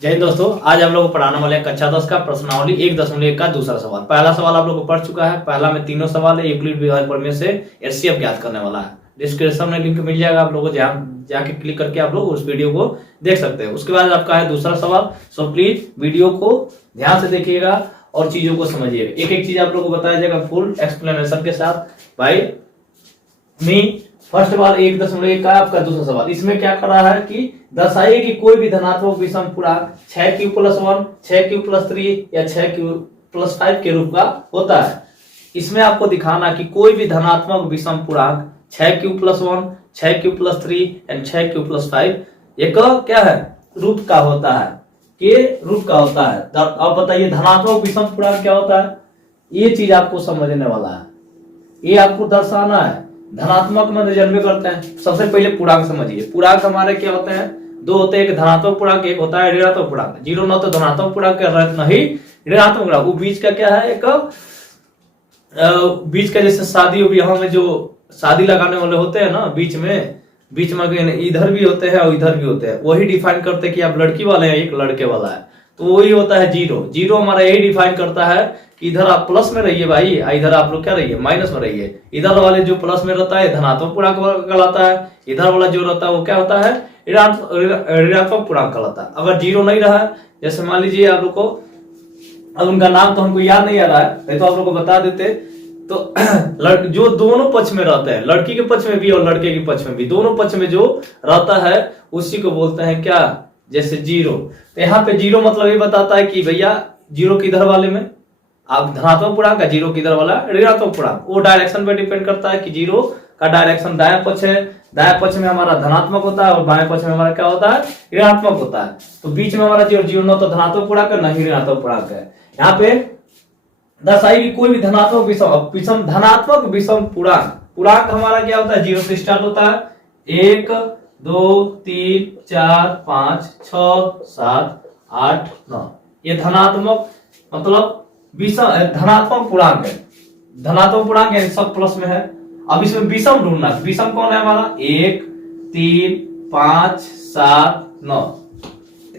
जय हिंद दोस्तों, आज हम लोग को पढ़ाने वाले हैं कक्षा 10 का प्रश्नावली 1.1 का दूसरा सवाल। पहला सवाल आप लोग को पढ़ चुका है। पहला में तीनों सवाल है, यूक्लिड विभाज्य प्रमेय से एचसीएफ ज्ञात करने वाला है। डिस्क्रिप्शन में लिंक मिल जाएगा, आप लोगों को जाके क्लिक करके आप लोग उस वीडियो को देख सकते हैं। उसके बाद आपका है दूसरा सवाल। सो प्लीज वीडियो को ध्यान से देखिएगा और चीजों को समझिएगा। एक एक चीज आप लोग को बताया जाएगा फुल एक्सप्लेनेशन के साथ। भाई फर्स्ट सवाल 1.1 का आपका दूसरा सवाल। इसमें क्या कर रहा है कि दर्शाइए कि कोई भी धनात्मक विषम पूर्णांक 6q+1, 6q+3 या 6q+5 के रूप का होता है। इसमें आपको दिखाना कि कोई भी धनात्मक विषम पूर्णांक 6q+1, 6q+3 एंड 6q+5 एक क्या है रूप का होता है, के रूप का होता है। अब बताइए धनात्मक विषम पूर्णांक क्या होता है। ये चीज आपको समझने वाला है, ये आपको दर्शाना है। धनात्मक में जन्मे करते हैं। सबसे पहले पूर्णांक समझिए। पूर्णांक हमारे क्या होते हैं, दो होते हैं, एक धनात्मक पूर्णांक, एक होता है ऋणात्मक पूर्णांक। 0 न तो धनात्मक पूर्णांक नहीं ऋणात्मक पूर्णांक। वो बीच का क्या है, एक बीच का जैसे शादी विवाह में जो शादी लगाने वाले होते हैं ना, बीच में इधर भी होते हैं और इधर भी होते हैं। वही डिफाइन करते हैं कि आप लड़की वाले हैं, एक लड़के वाला है, तो वही होता है 0। 0 हमारा यही डिफाइन करता है कि इधर आप प्लस में रहिए भाई, इधर आप लोग क्या रहिए, माइनस में रहिए। इधर वाले जो प्लस में रहता है धनात्मक पूर्णांक कहलाता है, इधर वाला जो रहता है वो क्या होता है, ऋणात्मक पूर्णांक कहलाता है। अगर 0 नहीं रहा, जैसे मान लीजिए आप लोग को, अब उनका नाम तो हमको याद नहीं आ रहा है, नहीं तो आप लोग को बता देते। तो जो दोनों पक्ष में रहते हैं, लड़की के पक्ष में भी और लड़के के पक्ष में भी, दोनों पक्ष में जो रहता है उसी को बोलते हैं क्या, जैसे 0। तो यहाँ पे 0 मतलब ये बताता है कि भैया 0 किधर वाले में आप धनात्मक पूर्णांक है, 0 किधर वाला ऋणात्मक पूर्णांक। वो डायरेक्शन पे डिपेंड करता है कि 0 का डायरेक्शन दायां पक्ष है, दायां पक्ष में हमारा धनात्मक होता है और बाएं पक्ष में हमारा क्या होता है, ऋणात्मक होता है। तो बीच में हमारा 0 न तो धनात्मक पूर्णांक है, नहीं ऋणात्मक पूर्णांक है। यहाँ पे दर्शाइए कि कोई भी धनात्मक विषम पूर्णांक हमारा क्या होता है, 0 से स्टार्ट होता है। 1 2 3 4 5 6 7 8 9 ये धनात्मक मतलब धनात्मक पूर्णांक है। धनात्मक पूर्णांक यानी सब प्लस में है। अब इसमें विषम ढूंढना है। विषम कौन है हमारा, 1 3 5 7 9।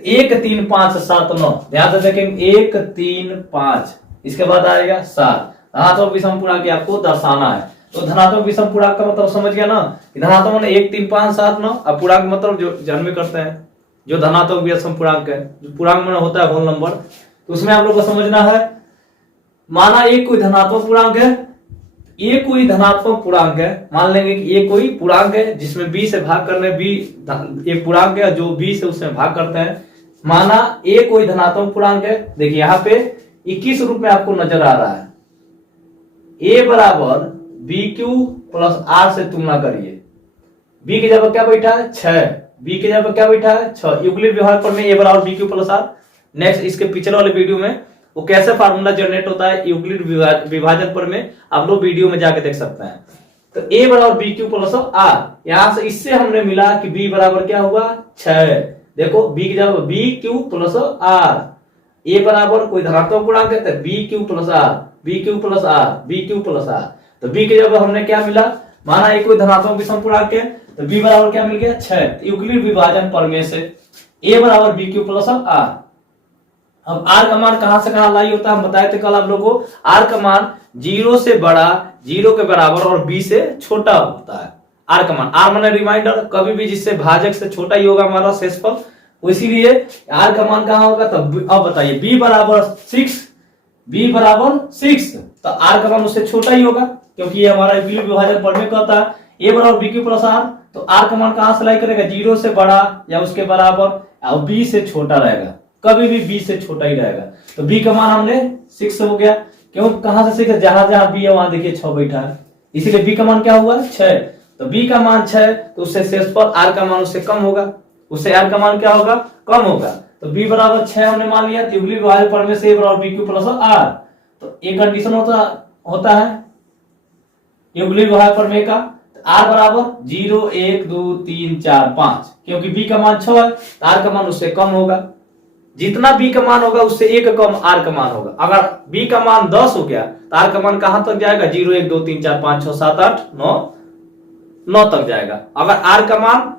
1 3 5 7 9 ध्यान से देखेंगे, 1 3 5, इसके बाद आएगा 7। धनात्मक विषम पूर्णांक आपको दर्शाना है। तो धनात्मक विषम पूर्णांक का मतलब समझ गया ना, कि धनात्मक 1 3 5 7 9। अब पूर्णांक मतलब जो जन्म करते हैं, जो धनात्मक विषम पूर्णांक है, जो पूर्णांक में होता है होल नंबर, तो उसमें आप लोग को समझना है। माना एक कोई धनात्मक पूर्णांक है, ये कोई धनात्मक पूर्णांक है, मान लेंगे कि ये कोई पूर्णांक है जिसमें b से भाग करने एक पूर्णांक है जो b से उसमें भाग करते हैं। माना ए कोई धनात्मक पूर्णांक है। देखिए यहाँ पे 21 रूप में आपको नजर आ रहा है। a बराबर bq+r से तुलना करिए। b की जगह क्या बैठा है, 6। b की जगह क्या बैठा है, 6। यूक्लिड विभाज्य प्रमेय a बराबर bq+r। नेक्स्ट इसके पिछले वाले वीडियो में वो कैसे फार्मूला जनरेट होता है यूक्लिड विभाजन पर में आप लोग वीडियो में जाके देख सकते हैं। तो a बराबर bq+r, यहां से इससे हमने मिला कि b बराबर क्या हुआ, 6। देखो b की जगह bq+r, a बराबर कोई धनात्मक पूर्णांक है तो bq+r। तो b की जगह हमने क्या मिला, माना एक कोई धनात्मक विषम पूर्णांक है तो b बराबर क्या मिल गया, 6। यूक्लिड विभाजन प्रमेय से a बराबर bq+r। अब r का मान कहां से कहां लाई होता है, हम बताए थे कल आप लोगों को। r का मान 0 से बड़ा, 0 के बराबर और b से छोटा होता है। r का मान, r माने रिमाइंडर, कभी भी जिससे भाजक से छोटा ही होगा हमारा शेषफल, इसीलिए r का मान कहां होगा। तब अब बताइए b बराबर 6, तो r का मान उससे छोटा ही होगा, क्योंकि ये हमारा विभाजन प्रमेय कहता है। a बराबर bq+r, तो r का मान कहां से लाई करेगा, 0 से बड़ा या उसके बराबर और b से छोटा रहेगा, कभी भी b से छोटा ही रहेगा। तो b का मान हमने 6 हो गया। क्यों, कहां से 6, जहां जहां b है वहां देखिए 6 बैठा है, इसीलिए b का मान क्या हुआ, 6। तो b का मान 6, तो उससे शेषफल r का मान उससे कम होगा, उससे r का मान क्या होगा, कम होगा। तो b बराबर 6 हमने मान लिया। यूक्लिड विभाज्य प्रमेय से a बराबर bq+r। तो एक कंडीशन होता है यूक्लिड विभाज्य प्रमेय का, r बराबर 0 1 2 3 4 5, क्योंकि b का मान 6 है तो r का मान उससे कम होगा। जितना b का मान होगा उससे एक कम r का मान होगा। अगर b का मान 10 हो गया तो r का मान कहां तक जाएगा, 0 1 2 3 4 5 6 7 8 9 तक जाएगा। अगर r का मान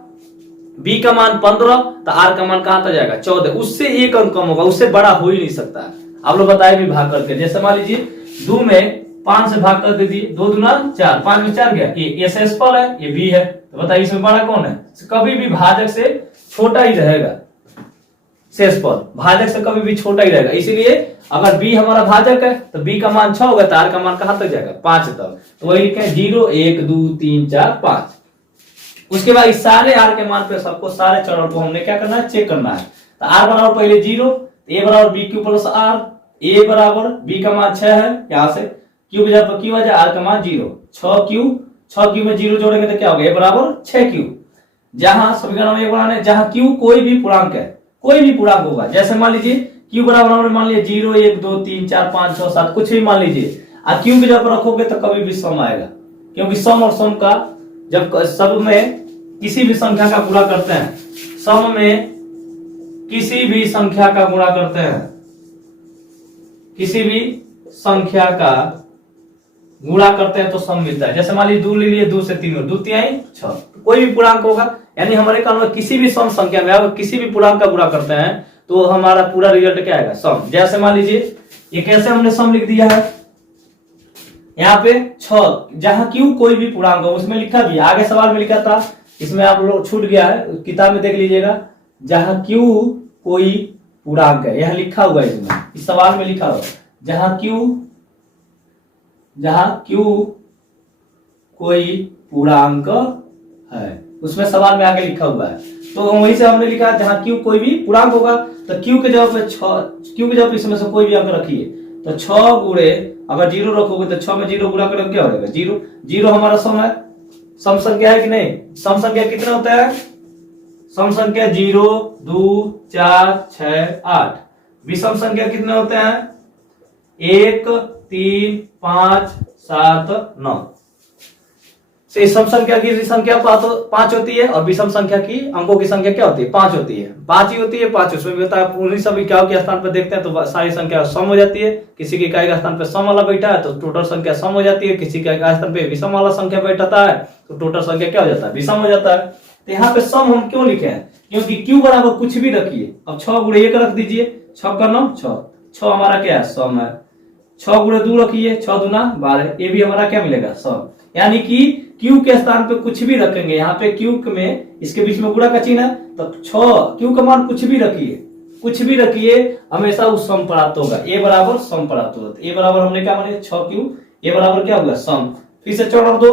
बी का मान 15 तो आर का मान कहां तक जाएगा 14, उससे एक अंक कम होगा, उससे बड़ा हो ही नहीं सकता है। आप लोग बताए भी भाग करके, जैसे मान लीजिए 2 में 5 से भाग कर दीजिए, 2 दूना 4, 5 में 4 गया, ये शेषफल है, ये बी है, तो बताइए इसमें बड़ा कौन है? कभी भी भाजक से छोटा ही रहेगा, शेषफल भाजक से कभी भी छोटा ही रहेगा, इसीलिए अगर b हमारा भाजक है तो b का मान 6 होगा तो r का मान कहां तक जाएगा 5 तक, तो वही लिखे 0 1 2 3 4 5। उसके बाद इस सारे r के मान पे सबको सारे चरों को हमने क्या करना है चेक करना है। तो r बराबर पहले 0, a बराबर b Q plus r, a बराबर b का मान 6 है, यहां से q की वजह r का मान 0, 6q में 0 जोड़ेंगे तो क्या होगा a बराबर 6q। जहां समीकरण में बनाने जहां q कोई भी पूर्णांक है, कोई भी पूर्णांक होगा, जैसे मान लीजिए q बराबर हमने मान लिया 0 1 2 3 4 5 6 7 कुछ भी मान लीजिए, और q की जगह पर रखोगे तो कभी भी सम आएगा, क्योंकि सम और सम का जब सब में किसी भी संख्या का गुणा करते हैं, सम में किसी भी संख्या का गुणा करते हैं, किसी भी संख्या का गुणा करते हैं तो सम मिलता है। जैसे मान लीजिए 2 ले लिए, 2 से 3 2 तिहाई 6, कोई भी पूर्णांक होगा, यानी हमारे कानून में किसी भी सम संख्या में अगर किसी भी पूर्णांक का गुणा करते हैं तो हमारा पूरा रिजल्ट क्या आएगा सम। जैसे मान लीजिए ये कैसे हमने सम लिख दिया है, यहाँ पे 6 जहां q कोई भी पूर्णांक हो उसमें लिखा भी, आगे सवाल में लिखा था, इसमें आप लोग छूट गया है, किताब में देख लीजिएगा, जहां q कोई पूर्णांक है यह लिखा हुआ है, इसमें इस सवाल में लिखा हुआ जहां q कोई पूर्णांक है, उसमें सवाल में आगे लिखा हुआ है, तो वहीं से हमने लिखा जहां q कोई भी पूर्णांक होगा तो q के जवाब पे 6, q के जवाब इसमें से कोई भी अंक रखिए, तो 6 गुणे अगर 0 रखोगे तो 6 में 0 गुणा करोगे क्या हो जाएगा 0, 0 हमारा सम है, सम संख्या है कि नहीं, सम संख्या कितना होता है, सम संख्या 0 2 4 6 8, विषम संख्या कितने होते हैं 1 3 5 7 9। से सम संख्या की संख्या 5 होती है और विषम संख्या की अंकों की संख्या क्या होती है 5 होती है, 5 ही होती है, 5 उसमें भी होता है। उन्हीं सब इकाइयों के स्थान पर देखते हैं तो सारी संख्या सम हो जाती है, किसी की इकाई का स्थान पर सम वाला बैठा है तो टोटल संख्या सम हो जाती है, किसी के स्थान पे विषम वाला संख्या बैठता है तो टोटल संख्या क्या हो जाता है विषम हो जाता है। तो यहाँ पे सम हम क्यों लिखे हैं, क्योंकि q बराबर कुछ भी रखिए, अब 6 गुणे 1 रख दीजिए, 6 का 9 6 हमारा क्या है सम है, 6 गुणे 2 रखिए 6 दूना 12, ये भी हमारा क्या मिलेगा सम, यानी कि q के स्थान पे कुछ भी रखेंगे, यहाँ पे q में इसके बीच में गुणा का चिन्ह है तो 6 q का मान कुछ भी रखिए हमेशा उस सम प्राप्त होगा, a बराबर सम प्राप्त होगा। a बराबर हमने क्या माने 6q, a बराबर क्या होगा सम, फिर से जोड़ दो,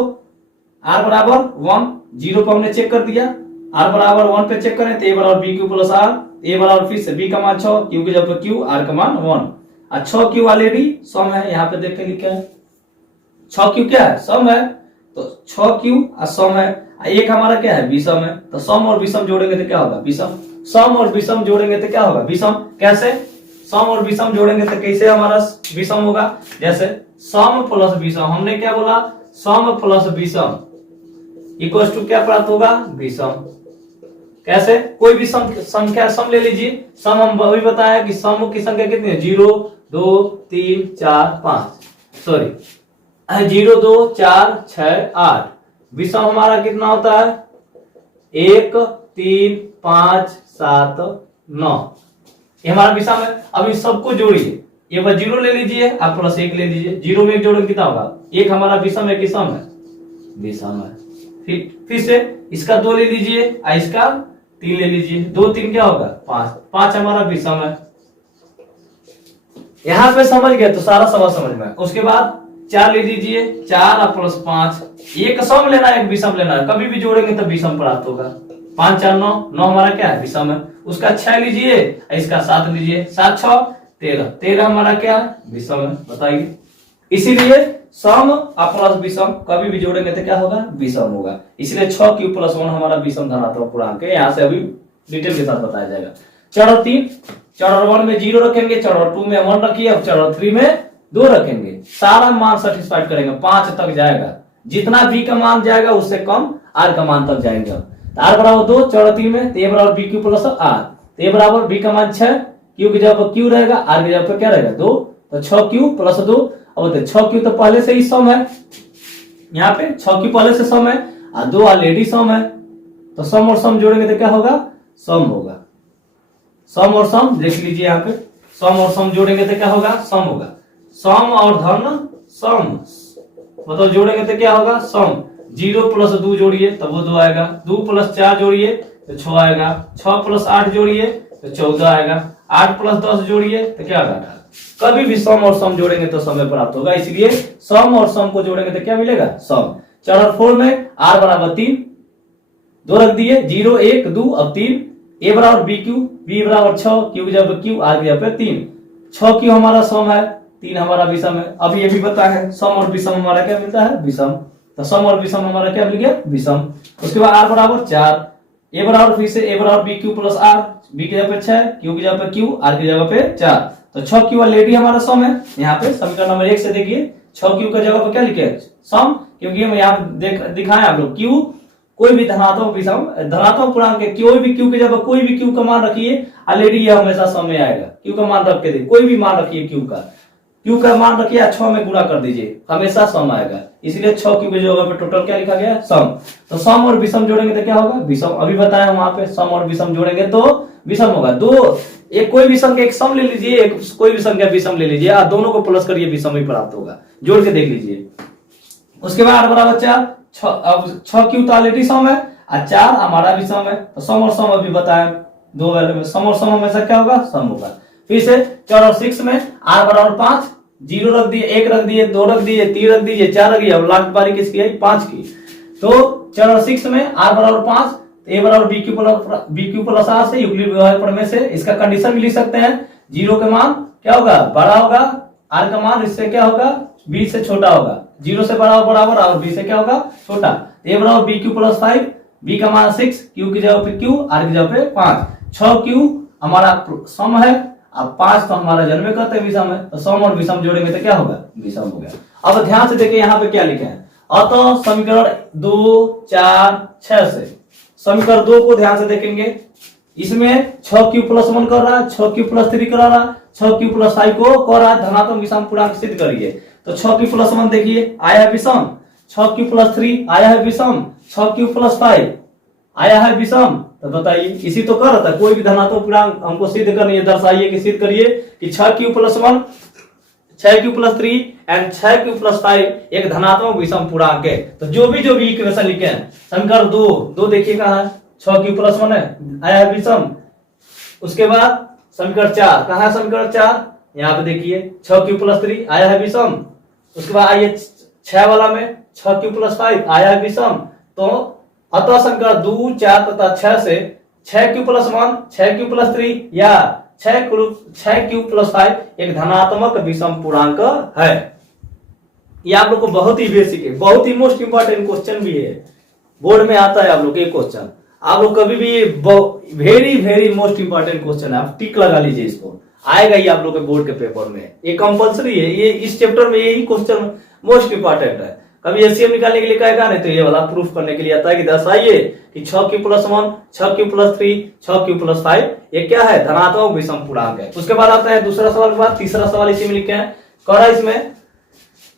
r बराबर 1 0 को हमने चेक कर दिया, r बराबर 1 पे चेक करें तो a बराबर b Q plus r, a बराबर फिर से b का मान 6, q की जगह पे q, r का मान 1, और 6q ऑलरेडी सम है, यहाँ पे देख के लिखा है 6q क्या है सम है, तो 6q और सम है, एक हमारा क्या है विषम है, तो सम और विषम जोड़ेंगे तो क्या होगा विषम, सम और विषम जोड़ेंगे तो क्या होगा विषम, कैसे सम और विषम जोड़ेंगे तो कैसे हमारा विषम होगा, जैसे सम प्लस विषम, हमने क्या बोला सम प्लस विषम इक्वल टू क्या प्राप्त होगा विषम। कैसे, कोई भी संख्या सम ले लीजिए, सम हम अभी बताया कि सम की संख्या कितनी है 0 2 3 4 5, सॉरी 0 2 4 6 8, विषम हमारा कितना होता है 1 3 5 7 9, ये हमारा विषम है। अब इस सबको जोड़िए, ये बार 0 ले लीजिए आप प्लस 1 ले लीजिए, 0 में 1 जोड़ोगे कितना होगा, एक हमारा विषम है कि सम है विषम है। फिर से इसका 2 ले लीजिए और इसका 3 ले लीजिए, 2 3 क्या होगा 5, 5 हमारा विषम है। यहां पे समझ गए तो सारा सवाल समझ में। उसके बाद 4 ले लीजिए, 4 और प्लस 5, एक सम लेना है एक विषम लेना है, कभी भी जोड़ेंगे तो विषम प्राप्त होगा। 5 4 9, 9 हमारा क्या है विषम है। उसका 6 लीजिए, इसका 7 लीजिए, 7 6 13, 13 हमारा क्या है विषम है, बताइए। इसीलिए सम और प्लस विषम कभी भी जोड़ेंगे तो क्या होगा विषम होगा, इसलिए 6q + 1 हमारा विषम धनात्मक पूर्णांक है। यहाँ से अभी डिटेल के साथ बताया जाएगा। चरण 3, चरण 1 में 0 रखेंगे, चरण 2 में 1 रखिए, अब चरण 3 में 2 रखेंगे, सारा मान सेटिस्फाइड करेंगे, 5 तक जाएगा, जितना b का मान जाएगा उससे कम r का मान तक जाएंगे। r बराबर 2 चरण 3 में, तो a बराबर b क्यू प्लस r, तो a बराबर b का मान 6, q की जगह पर q रहेगा, r की जगह पर क्या रहेगा 2, तो 6q + 2। अब 6q तो पहले से ही सम है, यहाँ पे 6q पहले से सम है और 2 ऑलरेडी सम है, तो सम और सम जोड़ेंगे तो क्या होगा, सम होगा। सम और सम देख लीजिए यहाँ पे, सम और सम जोड़ेंगे तो क्या होगा, सम होगा। सम और धन सम, मतलब जोड़ेंगे तो क्या होगा, सम। 0 प्लस 2 जोड़िए तो वो 2 आएगा, 2 प्लस 4 जोड़िए तो 6 आएगा, 6 प्लस 8 जोड़िए तो 14 आएगा, 8 प्लस 10 जोड़िए तो क्या आएगा। कभी भी सम और सम जोड़ेंगे तो समय प्राप्त होगा, इसलिए सम और सम को जोड़ेंगे तो क्या मिलेगा, सम। चरण 4 में r बराबर 3, 2 रख दिए, 0 1 2 अब 3, a बराबर बी क्यू, बी बराबर 6, क्यू जब क्यू, आर की जगह 3, 6 क्यू हमारा सम है, 3 हमारा विषम है। अब ये भी पता है सम और विषम हमारा क्या मिलता है, विषम। तो सम और विषम हमारा क्या मिल गया, विषम। उसके बाद r बराबर 4, a बराबर फिर से a बराबर B Q plus r, b की जगह पे 6, क्यू की जगह पे q, r की जगह पे 4, तो 6 क्यू ऑलरेडी हमारा सम है। यहाँ पे समीकरण नंबर 1 से देखिए 6 क्यू का जगह पे क्या लिखे, सम, क्योंकि हम यहाँ दिखाएं आप लोग क्यू कोई भी धनात्मक विषम धनात्मक पूर्णांक के कोई भी क्यू की जगह कोई भी क्यू का मान रखिए, ऑलरेडी ये हमेशा सम में आएगा। क्यू का मान रख के दे, कोई भी मान रखिए क्यू का मान रखिए 6 में गुणा कर दीजिए, हमेशा सम आएगा। इसलिए 6 क्यू की जगह पे टोटल क्या लिखा गया, सम। तो सम और विषम जोड़ेंगे तो क्या होगा, विषम। अभी बताया वहां पे सम और विषम जोड़ेंगे तो विषम होगा। दो एक कोई भी संख्या एक सम ले लीजिए, एक कोई भी संख्या विषम ले लीजिए, आप दोनों को प्लस करिए, विषम ही प्राप्त होगा। जोड़ के देख लीजिए। उसके बाद r बराबर 4, अब 6 क्यू तो ऑलरेडी सम है और 4 हमारा विषम है, तो सम और सम अभी बताया दो वैल्यू में, सम और सम हमेशा क्या होगा, सम होगा। फिर से चरण 6 में r बराबर 5, 0 रख दिए, 1 रख दिए, 2 रख दिए, 3 रख दीजिए, 4 रख दिए, अब लास्ट बारी किसकी आई, 5 की। तो चरण 6 में r बराबर 5, a बराबर बी क्यू प्लस r से यूक्लिड व्यवहार प्रमेय से इसका कंडीशन भी लिख सकते हैं। 0 का मान क्या होगा, बड़ा होगा, r का मान इससे क्या होगा, b से छोटा होगा। 0 से बड़ा बराबर और b से क्या होगा, छोटा। a बराबर बी क्यू प्लस 5, b का मान 6, q की जगह पे q, r की जगह पे 5। 6 q हमारा सम है, अब 5 तो हमारा जन्मे करते विषम है, तो सम और विषम जोड़ेंगे तो क्या होगा, विषम हो गया। अब ध्यान से देखिए यहाँ पे क्या लिखे हैं, अतः समीकरण 2 4 6 से समीकरण 2 को ध्यान से देखेंगे। इसमें 6 क्यू प्लस 1 कर रहा है, 6 क्यू प्लस 3 कर रहा है, 6 क्यू प्लस 5 को कर रहा है धनात्मक विषम पूर्णांक सिद्ध करिए। तो 6 क्यू प्लस 1 देखिए आया है विषम, 6 क्यू प्लस 3 आया है विषम, 6 क्यू प्लस 5 आया है विषम। तो बताइए, इसी तो कर रहा था, कोई भी धनात्मक पूर्णांक हमको सिद्ध करनी है, दर्शाइए कि सिद्ध करिए कि 6 Q plus 1, 6 Q plus 3 and 6 Q plus 5 एक धनात्मक विषम पूर्णांक है। तो जो भी इक्वेशन लिखे हैं, समीकरण 2 देखिए कहाँ है, 6 क्यू प्लस 1 है, आया है विषम। उसके बाद समीकरण 4 कहाँ है, समीकरण 4 यहाँ पे देखिए, 6 क्यू प्लस 3 आया है विषम। उसके बाद आइए 6 वाला में 6 क्यू प्लस 5 आया है विषम। तो अतः समीकरण 2 4 तथा 6 से 6 क्यू प्लस 1, 6 क्यू प्लस 3 या 6 क्यू प्लस 5 एक धनात्मक विषम पूर्णांक है। ये आप लोग को बहुत ही बेसिक है, बहुत ही मोस्ट इंपॉर्टेंट क्वेश्चन भी है, बोर्ड में आता है आप लोग ये क्वेश्चन। आप लोग कभी भी very very most important question है, आप टिक लगा लीजिए, इसको आएगा ही आप लोग के बोर्ड के पेपर में, ये कंपलसरी है। ये इस चैप्टर में यही क्वेश्चन मोस्ट इंपॉर्टेंट है। कभी एलसीएम निकालने के लिए कहेगा नहीं तो ये वाला प्रूफ करने के लिए आता है कि दर्शाइए कि 6 Q plus 1, 6 Q plus 3, 6 Q plus 5 ये क्या है, धनात्मक विषम पूर्णांक है। उसके बाद आता है दूसरा सवाल के बाद तीसरा सवाल इसी में लिखे हैं, कह रहा है इसमें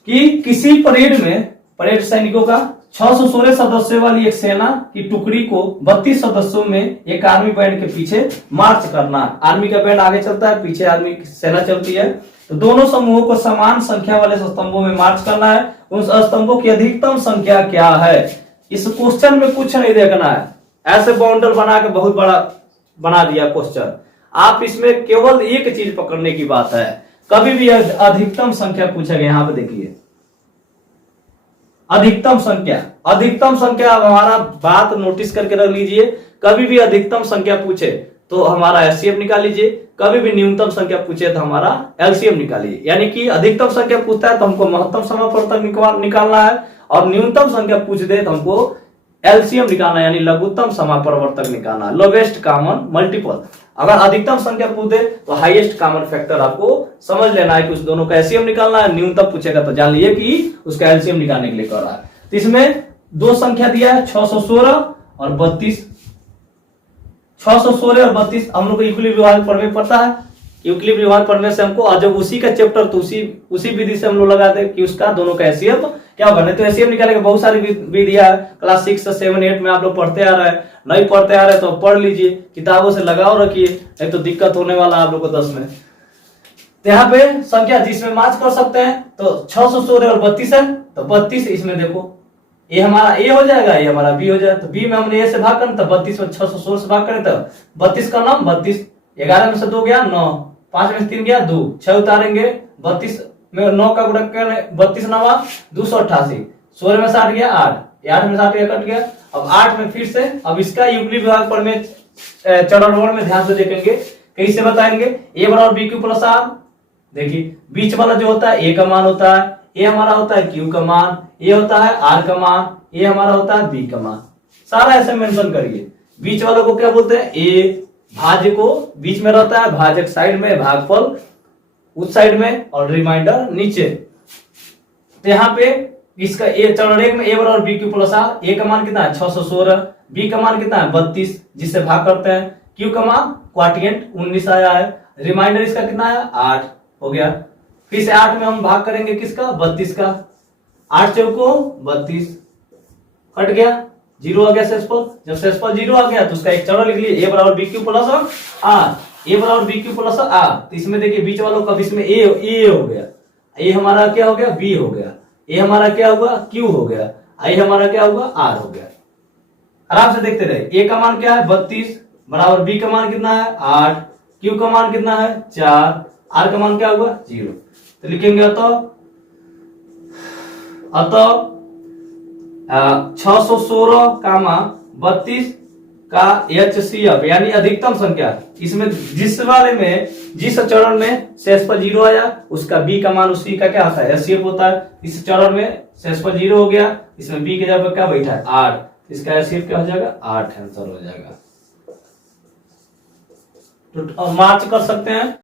कि किसी परेड सैनिकों का 616 सदस्यों वाली एक सेना की टुकड़ी को 32 सदस्यों में एक आर्मी बैंड के पीछे मार्च करना। आर्मी का बैंड आगे चलता है, पीछे आर्मी की सेना चलती है। तो दोनों समूहों को समान संख्या वाले स्तंभों में मार्च करना है। उन स्तंभों की अधिकतम संख्या क्या है। इस क्वेश्चन में कुछ नहीं देखना है, ऐसे बाउंडर बना के बहुत बड़ा बना दिया क्वेश्चन। आप इसमें केवल एक चीज पकड़ने की बात है, कभी भी अधिकतम संख्या पूछेगा, यहाँ पे देखिए अधिकतम संख्या हमारा बात नोटिस करके रख लीजिए। कभी भी अधिकतम संख्या पूछे तो हमारा एचसीएफ निकाल लीजिए, कभी भी न्यूनतम संख्या पूछे तो हमारा एलसीएम निकालिए। यानी कि अधिकतम संख्या पूछता है तो हमको महत्तम समापवर्तक निकालना है, और न्यूनतम संख्या पूछ दे तो हमको एलसीएम निकालना है, यानी लघुत्तम समापवर्तक निकालना है, लोवेस्ट कॉमन मल्टीपल। अगर अधिकतम संख्या पूछ दे तो हाईएस्ट कॉमन फैक्टर आपको समझ लेना है कि उस दोनों का एलसीएम निकालना है। न्यूनतम पूछेगा तो जान लीजिए कि उसका एलसीएम निकालने के लिए कर रहा है। तो इसमें दो संख्या दिया है 616 और 32। 616 और 32 हम लोग को इक्विलिब्रियम व्यवहार प्रमेय पता है यूक्लिड व्यवहार पढ़ने से हमको, और जब उसी का चैप्टर तो उसी विधि से हम लोग लगा दे कि उसका दोनों का एचसीएफ क्या होगा। नहीं तो एचसीएफ निकालेगा, बहुत सारी विधियां क्लास 6 7 8 में आप लोग पढ़ते आ रहे हैं, नहीं पढ़ते आ रहे तो पढ़ लीजिए, किताबों से लगाओ रखिए, नहीं तो दिक्कत होने वाला आप लोग को 10 में। तो यहाँ पे संख्या जिसमें मैच कर सकते हैं तो 616 और 32 है, तो 32 इसमें देखो ये हमारा ए हो जाएगा, ये हमारा बी हो जाएगा। तो बी में हमने ए से भाग करना, तो 32 में 616 से भाग करें तो 32 का नाम 32, 11 में से 2 गया 9, 5 में से 3 गया 2, 6 उतारेंगे 32 में 9 का गुणा करें, 32 9 288, 16 में 60 गया 8, 8 में 60 गया कट गया। अब 8 में फिर से, अब इसका यूक्लिड व्यवहार पर में चरण में ध्यान से देखेंगे, कैसे बताएंगे। ए बराबर बी क्यू प्लस आर, देखिए बीच वाला जो होता है ए का मान होता है, ए हमारा होता है क्यू का मान, ये होता है आर का मान, ये हमारा होता है बी का मान, सारा ऐसे मेंशन करिए। बीच वालों को क्या बोलते हैं, ए भाज्य को बीच में रहता है, भाजक साइड में, भागफल उस साइड में, और रिमाइंडर नीचे। तो यहाँ पे इसका ए चरण 1 में ए बराबर बी क्यू प्लस आर, ए का मान कितना है 616, बी का मान कितना है 32 जिससे भाग करते हैं, क्यू का मान क्वाटिएंट 19 आया है, रिमाइंडर इसका कितना है 8 हो गया। फिर से 8 में हम भाग करेंगे किसका 32 का, 8 चौको 32 कट गया, 0 आ गया शेषफल। जब शेषफल 0 आ गया तो उसका एक चरण लिख लिए, ए बराबर बी क्यू प्लस आर, ए बराबर बी क्यू प्लस आर। तो इसमें देखिए बीच वालों का इसमें ए हो गया, ए हमारा क्या हो गया बी हो गया, ए हमारा क्या होगा क्यू हो गया, आई हमारा क्या होगा आर हो गया। आराम से देखते रहे। ए का मान क्या है 32 बराबर बी का मान कितना है 8, क्यू का मान कितना है 4, आर का मान क्या होगा 0। तो लिखेंगे अतः 616 कामा 32 का एचसीएफ यानी अधिकतम संख्या, इसमें जिस वाले में जिस चरण में शेषफल 0 आया उसका बी का मान उसी का क्या होता है एचसीएफ होता है। इस चरण में शेषफल 0 हो गया, इसमें बी के जगह क्या बैठा है 8, इसका एचसीएफ क्या हो जाएगा 8 आंसर हो जाएगा। तो मार्च कर सकते हैं।